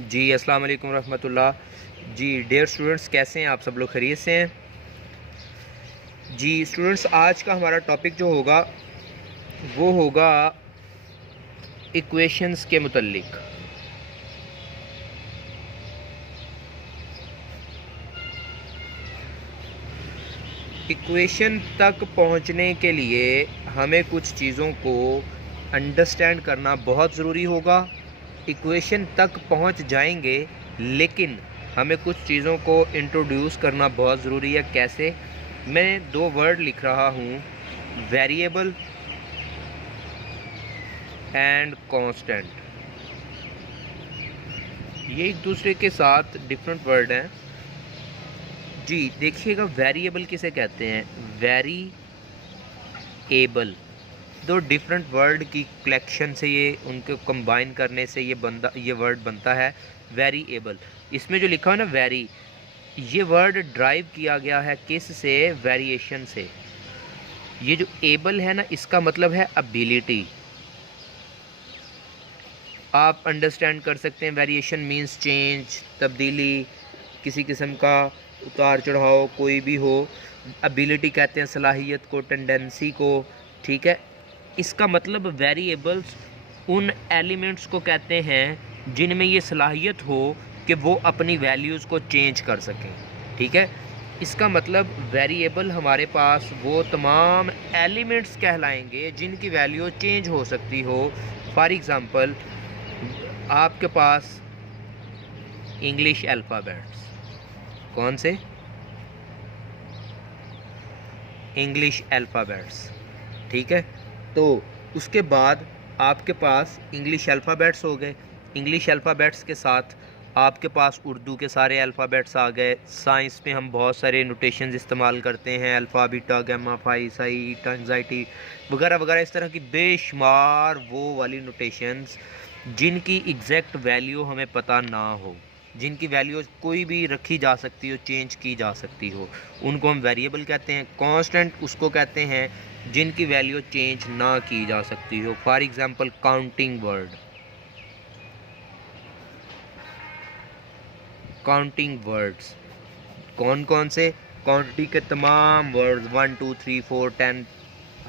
जी अस्सलाम वालेकुम रहमतुल्लाह। जी डियर स्टूडेंट्स, कैसे हैं आप सब लोग? खैरियत से हैं? जी स्टूडेंट्स, आज का हमारा टॉपिक जो होगा वो होगा इक्वेशंस के मुतल्लिक। इक्वेशन तक पहुंचने के लिए हमें कुछ चीज़ों को अंडरस्टैंड करना बहुत ज़रूरी होगा। इक्वेशन तक पहुंच जाएंगे, लेकिन हमें कुछ चीज़ों को इंट्रोड्यूस करना बहुत ज़रूरी है। कैसे? मैं दो वर्ड लिख रहा हूँ, वेरिएबल एंड कांस्टेंट। ये एक दूसरे के साथ डिफरेंट वर्ड हैं। जी देखिएगा, वेरिएबल किसे कहते हैं? वेरिएबल दो डिफरेंट वर्ड की कलेक्शन से, ये उनको कंबाइन करने से ये वर्ड बनता है वेरिएबल। इसमें जो लिखा है ना वेरी, ये वर्ड ड्राइव किया गया है किस से? वेरिएशन से। ये जो एबल है ना, इसका मतलब है एबिलिटी। आप अंडरस्टैंड कर सकते हैं, वेरिएशन मींस चेंज, तब्दीली, किसी किस्म का उतार चढ़ाव कोई भी हो। एबिलिटी कहते हैं सलाहियत को, टेंडेंसी को। ठीक है, इसका मतलब वेरिएबल्स उन एलिमेंट्स को कहते हैं जिनमें ये सलाहियत हो कि वो अपनी वैल्यूज़ को चेंज कर सकें। ठीक है, इसका मतलब वेरिएबल हमारे पास वो तमाम एलिमेंट्स कहलाएंगे जिनकी वैल्यू चेंज हो सकती हो। फॉर एग्ज़ाम्पल, आपके पास इंग्लिश अल्फ़ाबेट्स, कौन से? English alphabets. ठीक है, तो उसके बाद आपके पास इंग्लिश अल्फ़ाबेट्स हो गए। इंग्लिश अल्फ़ाबेट्स के साथ आपके पास उर्दू के सारे अल्फ़ाबेट्स आ गए। साइंस में हम बहुत सारे नोटेशंस इस्तेमाल करते हैं, alpha, beta, gamma, phi, psi, eta, anxiety वगैरह वगैरह। इस तरह की बेशुमार वो वाली नोटेशंस जिनकी एग्जैक्ट वैल्यू हमें पता ना हो, जिनकी वैल्यू कोई भी रखी जा सकती हो, चेंज की जा सकती हो, उनको हम वेरिएबल कहते हैं। कांस्टेंट उसको कहते हैं जिनकी वैल्यू चेंज ना की जा सकती हो। For example, counting word, counting words कौन कौन से? क्वांटिटी के तमाम वर्ड्स, 1 2 3 4 10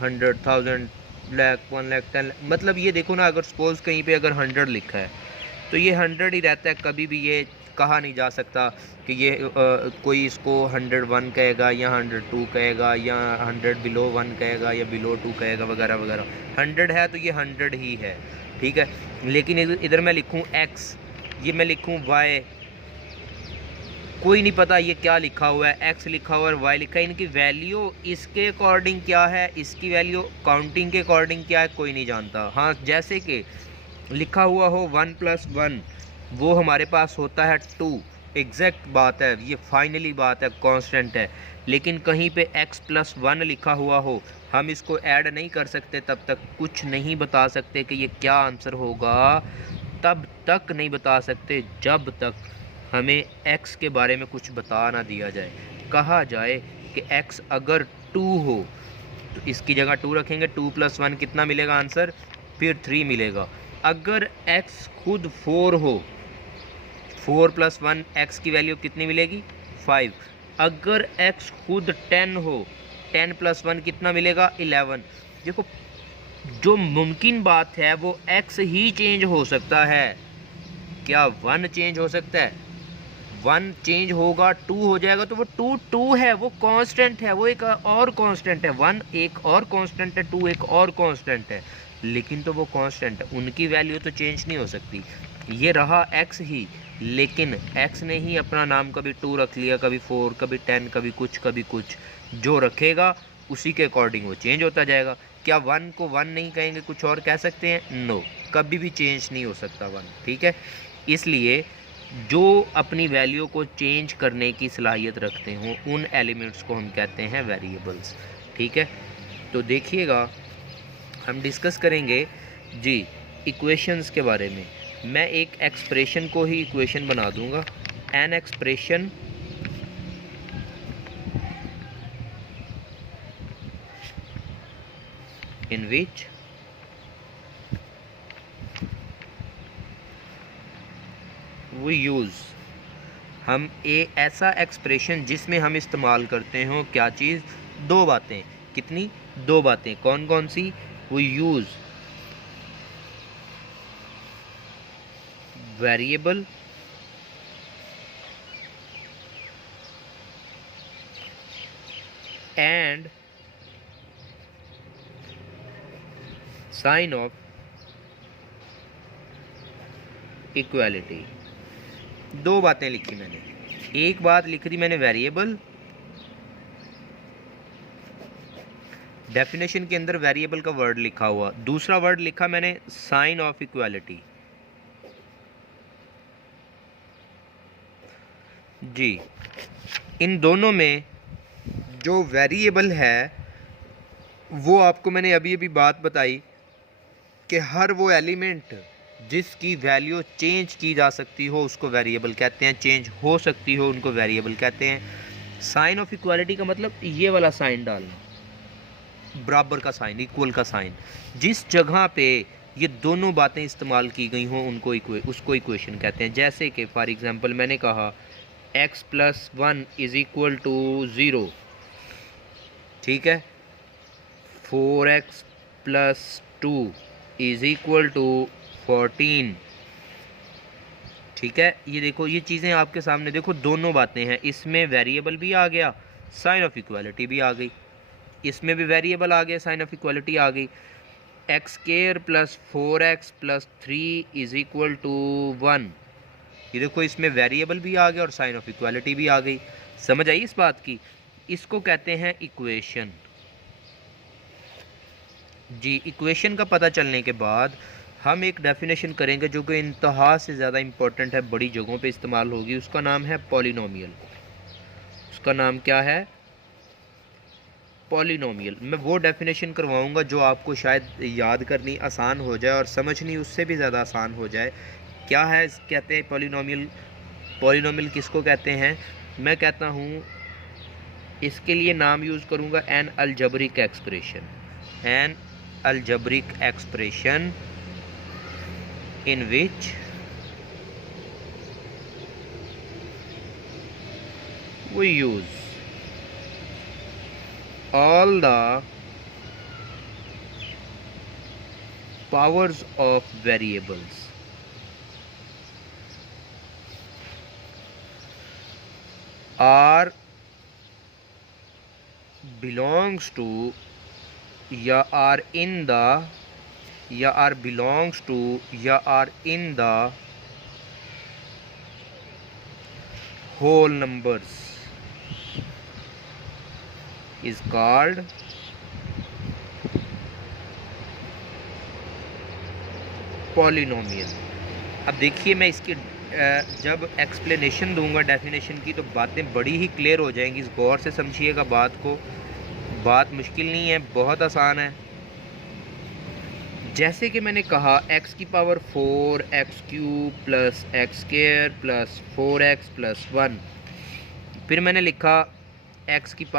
100 1000 लाख 1 लाख 10 लाख। मतलब ये देखो ना, अगर सपोज कहीं पे अगर 100 लिखा है तो ये 100 ही रहता है। कभी भी ये कहा नहीं जा सकता कि ये कोई इसको 101 कहेगा या 102 कहेगा या 100 बिलो 1 कहेगा या बिलो 2 कहेगा वगैरह वगैरह। 100 है तो ये 100 ही है। ठीक है, लेकिन इधर मैं लिखूँ x, ये मैं लिखूँ y, कोई नहीं पता ये क्या लिखा हुआ है। x लिखा हुआ है और y लिखा है, इनकी वैल्यू इसके अकॉर्डिंग क्या है, इसकी वैल्यू काउंटिंग के अकॉर्डिंग क्या है, कोई नहीं जानता। हाँ, जैसे कि लिखा हुआ हो 1 + 1, वो हमारे पास होता है 2। एग्जैक्ट बात है, ये फाइनली बात है, कांस्टेंट है। लेकिन कहीं पे x + 1 लिखा हुआ हो, हम इसको ऐड नहीं कर सकते, तब तक कुछ नहीं बता सकते कि ये क्या आंसर होगा। तब तक नहीं बता सकते जब तक हमें x के बारे में कुछ बता ना दिया जाए। कहा जाए कि x अगर 2 हो तो इसकी जगह 2 रखेंगे, 2 + 1 कितना मिलेगा आंसर? फिर 3 मिलेगा। अगर x खुद 4 हो, 4 + 1 x की वैल्यू कितनी मिलेगी? 5। अगर x खुद 10 हो, 10 + 1 कितना मिलेगा? 11। देखो, जो मुमकिन बात है वो x ही चेंज हो सकता है। क्या 1 चेंज हो सकता है? 1 चेंज होगा, 2 हो जाएगा, तो वो 2 2 है, वो कांस्टेंट है, वो एक और कांस्टेंट है। 1 एक और कांस्टेंट है, 2 एक और कांस्टेंट है, लेकिन तो वो कांस्टेंट है, उनकी वैल्यू तो चेंज नहीं हो सकती। ये रहा x ही, लेकिन x ने ही अपना नाम कभी 2 रख लिया, कभी 4, कभी 10, कभी कुछ। जो रखेगा उसी के अकॉर्डिंग वो चेंज होता जाएगा। क्या 1 को 1 नहीं कहेंगे, कुछ और कह सकते हैं? नो, कभी भी चेंज नहीं हो सकता 1। ठीक है, इसलिए जो अपनी वैल्यू को चेंज करने की सलाहियत रखते हों, उन एलिमेंट्स को हम कहते हैं वेरिएबल्स। ठीक है, तो देखिएगा, हम डिस्कस करेंगे जी इक्वेशंस के बारे में। मैं एक एक्सप्रेशन को ही इक्वेशन बना दूंगा। एन एक्सप्रेशन इन विच वो यूज़, हम ऐसा एक्सप्रेशन जिसमें हम इस्तेमाल करते हो क्या चीज़, दो बातें। कितनी? दो बातें। कौन कौन सी? वो use variable and sign of equality. दो बातें लिखी मैंने। एक बात लिख दी मैंने वेरिएबल, डेफिनेशन के अंदर वेरिएबल का वर्ड लिखा हुआ, दूसरा वर्ड लिखा मैंने साइन ऑफ इक्वालिटी। जी, इन दोनों में जो वेरिएबल है वो आपको मैंने अभी अभी बात बताई कि हर वो एलिमेंट जिसकी वैल्यू चेंज की जा सकती हो उसको वेरिएबल कहते हैं, चेंज हो सकती हो उनको वेरिएबल कहते हैं। साइन ऑफ इक्वालिटी का मतलब ये वाला साइन डालना, बराबर का साइन, इक्वल का साइन। जिस जगह पे ये दोनों बातें इस्तेमाल की गई हों उनको उसको इक्वेशन कहते हैं। जैसे कि फॉर एग्जांपल मैंने कहा x + 1 = 0, ठीक है। 4x + 2 = 14, ठीक है। ये देखो, ये चीज़ें आपके सामने देखो, दोनों बातें हैं। इसमें वेरिएबल भी आ गया, साइन ऑफ इक्वालिटी भी आ गई। इसमें भी वेरिएबल आ गया, साइन ऑफ इक्वालिटी आ गई। x² + 4x + 3 = 1, ये देखो इसमें वेरिएबल भी आ गया और साइन ऑफ इक्वालिटी भी आ गई। समझ आई इस बात की? इसको कहते हैं इक्वेशन। जी, इक्वेशन का पता चलने के बाद हम एक डेफिनेशन करेंगे जो कि इंतहा से ज़्यादा इम्पोर्टेंट है, बड़ी जगहों पे इस्तेमाल होगी। उसका नाम है पॉलिनोमियल। उसका नाम क्या है? पॉलिनोमियल। मैं वो डेफिनेशन करवाऊंगा जो आपको शायद याद करनी आसान हो जाए और समझनी उससे भी ज़्यादा आसान हो जाए। क्या है कहते हैं पॉलिनोमियल? पॉलिनोमियल किसको कहते हैं? मैं कहता हूँ इसके लिए नाम यूज़ करूँगा N algebraic expression. N algebraic expression in which we use all the powers of variables are belongs to या are in the या are belongs to या are in the whole numbers is called polynomial. अब देखिए, मैं इसकी जब explanation दूंगा definition की तो बातें बड़ी ही क्लियर हो जाएंगी। गौर से समझिएगा बात को, बात मुश्किल नहीं है, बहुत आसान है। जैसे कि मैंने कहा x⁴ x³ + x² + 4x + 1, फिर मैंने लिखा x⁵ +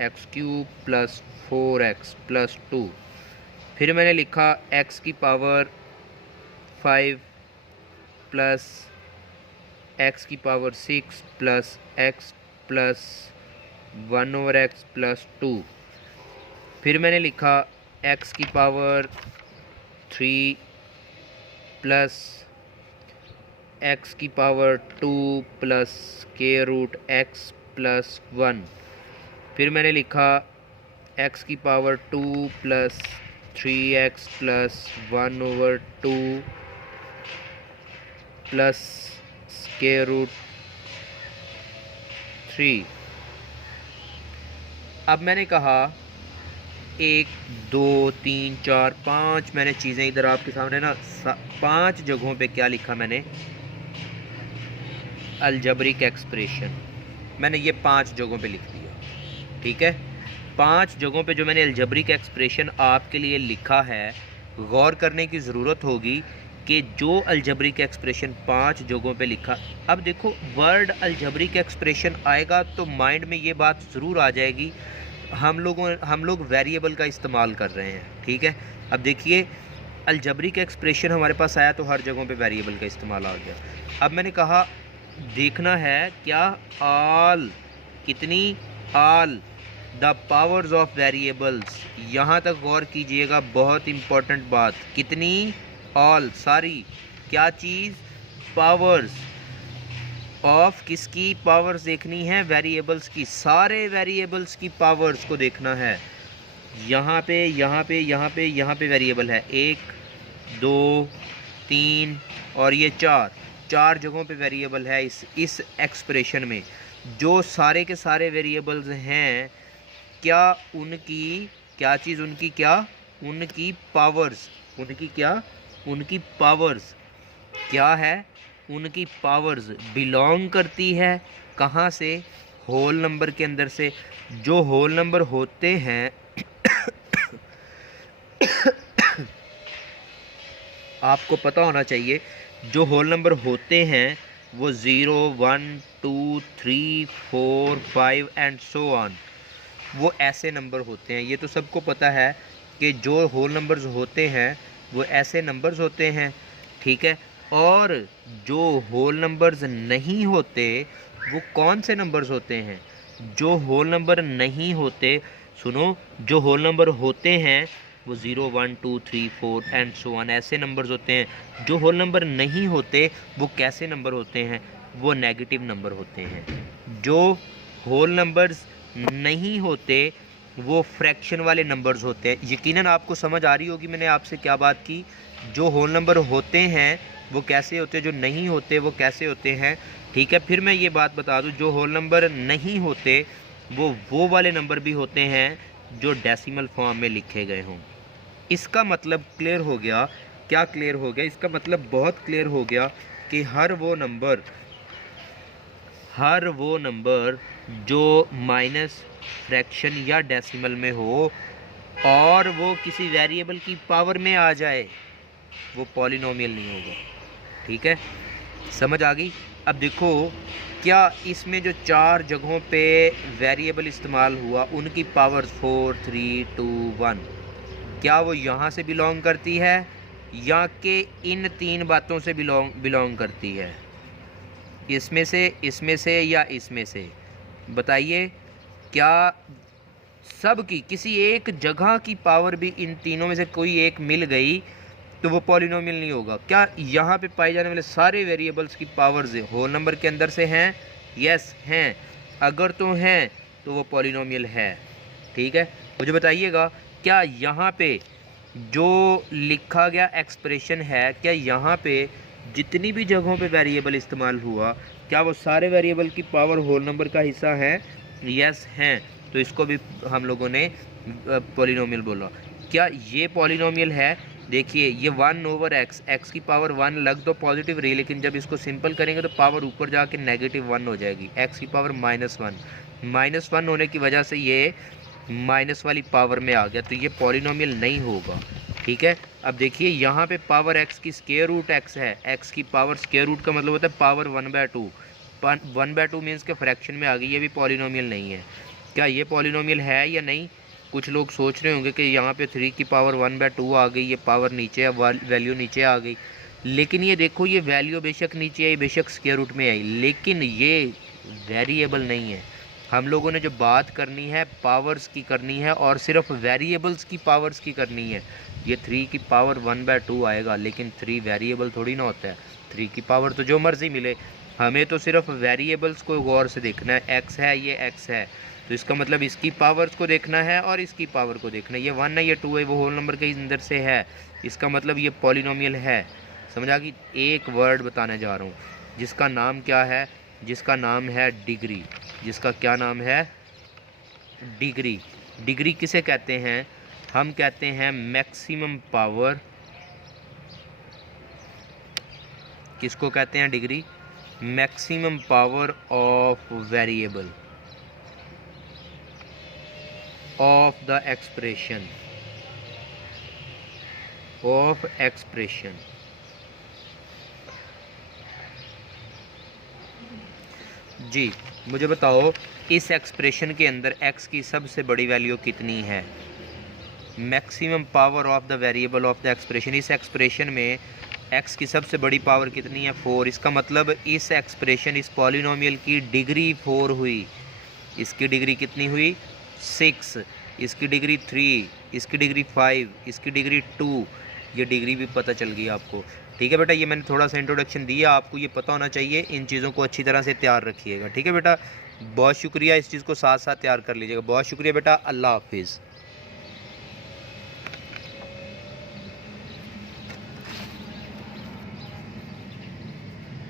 x³ + 4x + 2, फिर मैंने लिखा x⁵ + x⁶ + x + 1/x + 2, फिर मैंने लिखा x⁵ + 3 + x⁵ + 2 + x + 1, फिर मैंने लिखा x⁵ + 2 + 3x + 1/2 + √3। अब मैंने कहा 1 2 3 4 5 मैंने चीज़ें इधर आपके सामने ना 5 जगहों पे क्या लिखा मैंने? Algebraic expression. मैंने ये 5 जगहों पे लिख दिया, ठीक है। 5 जगहों पे जो मैंने अलजेब्रिक एक्सप्रेशन आपके लिए लिखा है, गौर करने की ज़रूरत होगी कि जो अलजेब्रिक एक्सप्रेशन 5 जगहों पे लिखा, अब देखो वर्ड अलजेब्रिक एक्सप्रेशन आएगा तो माइंड में ये बात ज़रूर आ जाएगी हम लोग वेरिएबल का इस्तेमाल कर रहे हैं, ठीक है। अब देखिए अलजबरिक एक्सप्रेशन हमारे पास आया तो हर जगहों पे वेरिएबल का इस्तेमाल आ गया। अब मैंने कहा देखना है क्या ऑल, कितनी, all the powers of variables. यहाँ तक गौर कीजिएगा, बहुत इंपॉर्टेंट बात, कितनी, ऑल, सारी, क्या चीज़, पावर्स ऑफ, किसकी पावर्स देखनी है, वेरिएबल्स की, सारे वेरिएबल्स की पावर्स को देखना है। यहाँ पे यहाँ पे यहाँ पे यहाँ पे वेरिएबल है 1 2 3 और ये 4 जगहों पे वेरिएबल है इस एक्सप्रेशन में। जो सारे के सारे वेरिएबल्स हैं, क्या उनकी, क्या चीज़ उनकी, क्या उनकी पावर्स, उनकी क्या, उनकी पावर्स क्या है, उनकी पावर्स बिलोंग करती है कहाँ से, होल नंबर के अंदर से। जो होल नंबर होते हैं आपको पता होना चाहिए, जो होल नंबर होते हैं वो 0 1 2 3 4 5 एंड सो ऑन, वो ऐसे नंबर होते हैं। ये तो सबको पता है कि जो होल नंबर्स होते हैं वो ऐसे नंबर्स होते हैं, ठीक है। और जो होल नंबर्स नहीं होते वो कौन से नंबर्स होते हैं, जो होल नंबर नहीं होते, सुनो, जो होल नंबर होते हैं वो 0 1 2 3 4 एंड सो ऑन ऐसे नंबर्स होते हैं। जो होल नंबर नहीं होते वो कैसे नंबर होते हैं, वो नेगेटिव नंबर होते हैं। जो होल नंबर्स नहीं होते वो फ्रैक्शन वाले नंबर्स होते हैं। यकीनन आपको समझ आ रही होगी मैंने आपसे क्या बात की। जो होल नंबर होते हैं वो कैसे होते हैं, जो नहीं होते वो कैसे होते हैं, ठीक है। फिर मैं ये बात बता दूं, जो होल नंबर नहीं होते वो वाले नंबर भी होते हैं जो डेसिमल फॉर्म में लिखे गए हों। इसका मतलब क्लियर हो गया, क्या क्लियर हो गया, इसका मतलब बहुत क्लियर हो गया कि हर वो नंबर जो माइनस, फ्रैक्शन या डेसिमल में हो और वो किसी वेरिएबल की पावर में आ जाए वो पॉलिनोमियल नहीं होगा, ठीक है, समझ आ गई। अब देखो, क्या इसमें जो 4 जगहों पे वेरिएबल इस्तेमाल हुआ उनकी पावर 4 3 2 1, क्या वो यहाँ से बिलोंग करती है या कि इन 3 बातों से बिलोंग करती है, इसमें से या इसमें से, बताइए। क्या सब की किसी एक जगह की पावर भी इन तीनों में से कोई एक मिल गई तो वो पॉलिनोमियल नहीं होगा। क्या यहाँ पे पाए जाने वाले सारे वेरिएबल्स की पावर्स होल नंबर के अंदर से हैं, यस हैं, अगर तो हैं तो वो पॉलिनोमियल है, ठीक है। मुझे बताइएगा, क्या यहाँ पे जो लिखा गया एक्सप्रेशन है, क्या यहाँ पे जितनी भी जगहों पे वेरिएबल इस्तेमाल हुआ क्या वो सारे वेरिएबल की पावर होल नंबर का हिस्सा है, यस हैं, तो इसको भी हम लोगों ने पॉलिनोमियल बोला। क्या ये पॉलिनोमियल है, देखिए ये 1/x, x की पावर 1 लग तो पॉजिटिव रही, लेकिन जब इसको सिंपल करेंगे तो पावर ऊपर जाके -1 हो जाएगी, x की पावर -1 होने की वजह से ये माइनस वाली पावर में आ गया, तो ये पॉलिनोमियल नहीं होगा, ठीक है। अब देखिए यहाँ पे पावर x की स्क्वायर रूट x है, x की पावर स्क्वायर रूट का मतलब होता है पावर 1/2, 1/2 मीन्स के फ्रैक्शन में आ गई, ये भी पॉलिनोमियल नहीं है। क्या ये पॉलिनोमियल है या नहीं, कुछ लोग सोच रहे होंगे कि यहाँ पे 3 की पावर 1/2 आ गई, ये पावर नीचे, वैल्यू नीचे आ गई, लेकिन ये देखो ये वैल्यू बेशक नीचे आई, बेशक स्क्वायर रूट में आई, लेकिन ये वेरिएबल नहीं है। हम लोगों ने जो बात करनी है पावर्स की करनी है और सिर्फ वेरिएबल्स की पावर्स की करनी है। ये 3 की पावर 1/2 आएगा, लेकिन 3 वेरिएबल थोड़ी ना होता है, 3 की पावर तो जो मर्ज़ी मिले, हमें तो सिर्फ वेरिएबल्स को गौर से देखना है। x है, ये x है, तो इसका मतलब इसकी पावर्स को देखना है और इसकी पावर को देखना है। ये 1 है, ये 2 है, वो होल नंबर के अंदर से है, इसका मतलब ये पॉलिनोमियल है, समझ आ गई। एक वर्ड बताने जा रहा हूँ जिसका नाम क्या है, जिसका नाम है डिग्री, जिसका क्या नाम है, डिग्री। डिग्री किसे कहते हैं, हम कहते हैं मैक्सिमम पावर, किसको कहते हैं degree, maximum power of variable of the expression, of expression. जी मुझे बताओ, इस एक्सप्रेशन के अंदर x की सबसे बड़ी वैल्यू कितनी है, maximum power of the variable of the expression. इस एक्सप्रेशन में x की सबसे बड़ी पावर कितनी है 4। इसका मतलब इस एक्सप्रेशन इस पॉलिनोमियल की डिग्री 4 हुई। इसकी डिग्री कितनी हुई 6, इसकी डिग्री 3, इसकी डिग्री 5, इसकी डिग्री 2। ये डिग्री भी पता चल गई आपको। ठीक है बेटा, ये मैंने थोड़ा सा इंट्रोडक्शन दिया, आपको ये पता होना चाहिए। इन चीज़ों को अच्छी तरह से तैयार रखिएगा। ठीक है बेटा, बहुत शुक्रिया, इस चीज़ को साथ साथ तैयार कर लीजिएगा। बहुत शुक्रिया बेटा, अल्लाह हाफिज़।